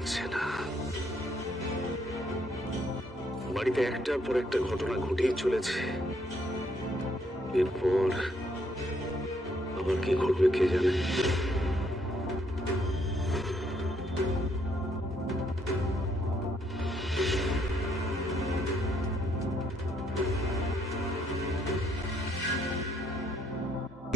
লাগছে না। বাড়িতে একটার পর একটা ঘটনা ঘটেই চলেছে। এরপর আবার কি ঘটবে কে জানে।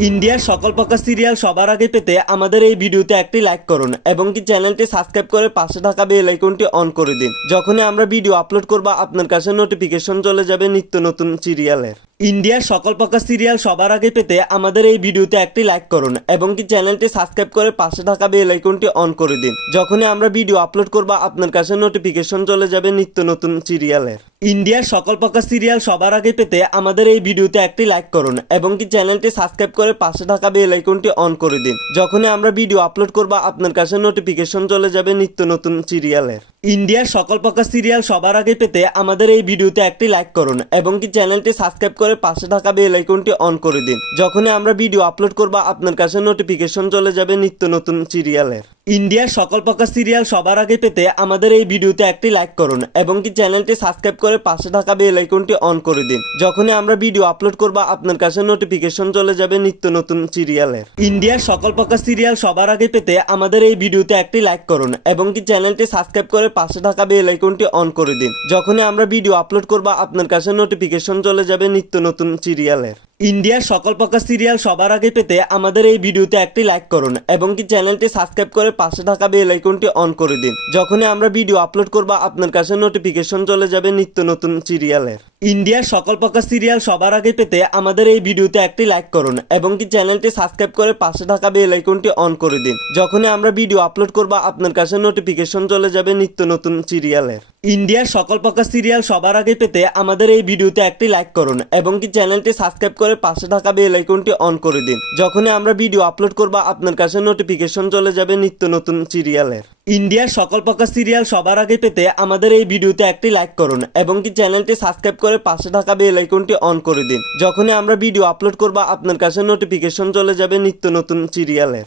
ইন্ডিয়ার সকল প্রকার সিরিয়াল সবার আগে পেতে আমাদের এই ভিডিওতে একটি লাইক করুন এবং কি চ্যানেলটি সাবস্ক্রাইব করে পাশে থাকা বেল আইকনটি অন করে দিন। যখনই আমরা ভিডিও আপলোড করব আপনার কাছে নোটিফিকেশন চলে যাবে নিত্য নতুন সিরিয়ালের। ইন্ডিয়ার সকল প্রকার সিরিয়াল সবার আগে পেতে আমাদের এই ভিডিওতে একটি লাইক করুন এবং কি চ্যানেলটি সাবস্ক্রাইব করে পাশে থাকা বেল আইকনটি অন করে দিন। যখনই আমরা ভিডিও আপলোড করব আপনার কাছে নোটিফিকেশন চলে যাবে নিত্য নতুন সিরিয়ালের। ইন্ডিয়ার সকল প্রকার সিরিয়াল সবার আগে পেতে আমাদের এই ভিডিওতে একটি লাইক করুন এবং কি চ্যানেলটি সাবস্ক্রাইব করে পাশে থাকা বেল আইকনটি অন করে দিন। যখনই আমরা ভিডিও আপলোড করব আপনার কাছে নোটিফিকেশন চলে যাবে নিত্য নতুন সিরিয়ালের। ইন্ডিয়ার সকল প্রকার সিরিয়াল সবার আগে পেতে আমাদের এই ভিডিওতে একটি লাইক করুন এবং কি চ্যানেলটি সাবস্ক্রাইব করে পাশে থাকা বেল আইকনটি অন করে দিন। যখনই আমরা ভিডিও আপলোড করব আপনার কাছে নোটিফিকেশন চলে যাবে নিত্য নতুন সিরিয়ালের। ইন্ডিয়ার সকল প্রকার সিরিয়াল সবার আগে পেতে আমাদের এই ভিডিওতে একটি লাইক করুন এবং কি চ্যানেলটি সাবস্ক্রাইব করে পাশে থাকা বেল আইকনটি অন করে দিন। যখনই আমরা ভিডিও আপলোড করব আপনার কাছে নোটিফিকেশন চলে যাবে নিত্য নতুন সিরিয়ালের। ইন্ডিয়ার সকল প্রকার সিরিয়াল সবার আগে পেতে আমাদের এই ভিডিওতে একটি লাইক করুন এবং কি চ্যানেলটি সাবস্ক্রাইব করে পাশে থাকা বেল আইকনটি অন করে দিন। যখনই আমরা ভিডিও আপলোড করব আপনার কাছে নোটিফিকেশন চলে যাবে নিত্য নতুন সিরিয়ালের। ইন্ডিয়ার সকল প্রকার সিরিয়াল সবার আগে পেতে আমাদের এই ভিডিওতে একটি লাইক করুন এবং কি চ্যানেলটি সাবস্ক্রাইব করে পাশে থাকা বেল আইকনটি অন করে দিন। যখনই আমরা ভিডিও আপলোড করব আপনার কাছে নোটিফিকেশন চলে যাবে নিত্য নতুন সিরিয়ালের। ইন্ডিয়ার সকল প্রকার সিরিয়াল সবার আগে পেতে আমাদের এই ভিডিওতে একটি লাইক করুন এবং কি চ্যানেলটি সাবস্ক্রাইব করে পাশে থাকা বেল আইকনটি অন করে দিন। যখনই আমরা ভিডিও আপলোড করব আপনার কাছে নোটিফিকেশন চলে যাবে নিত্য নতুন সিরিয়ালের। ইন্ডিয়ার সকল প্রকার সিরিয়াল সবার আগে পেতে আমাদের এই ভিডিওতে একটি লাইক করুন এবং কি চ্যানেলটি সাবস্ক্রাইব করে পাশে থাকা বেল আইকনটি অন করে দিন। যখনই আমরা ভিডিও আপলোড করব আপনার কাছে নোটিফিকেশন চলে যাবে নিত্য নতুন সিরিয়ালের। ইন্ডিয়ার সকল প্রকার সিরিয়াল সবার আগে পেতে আমাদের এই ভিডিওতে একটি লাইক করুন এবং কি চ্যানেলটি সাবস্ক্রাইব করে পাশে থাকা বেল আইকনটি অন করে দিন। যখনই আমরা ভিডিও আপলোড করব আপনার কাছে নোটিফিকেশন চলে যাবে নিত্য নতুন সিরিয়ালের।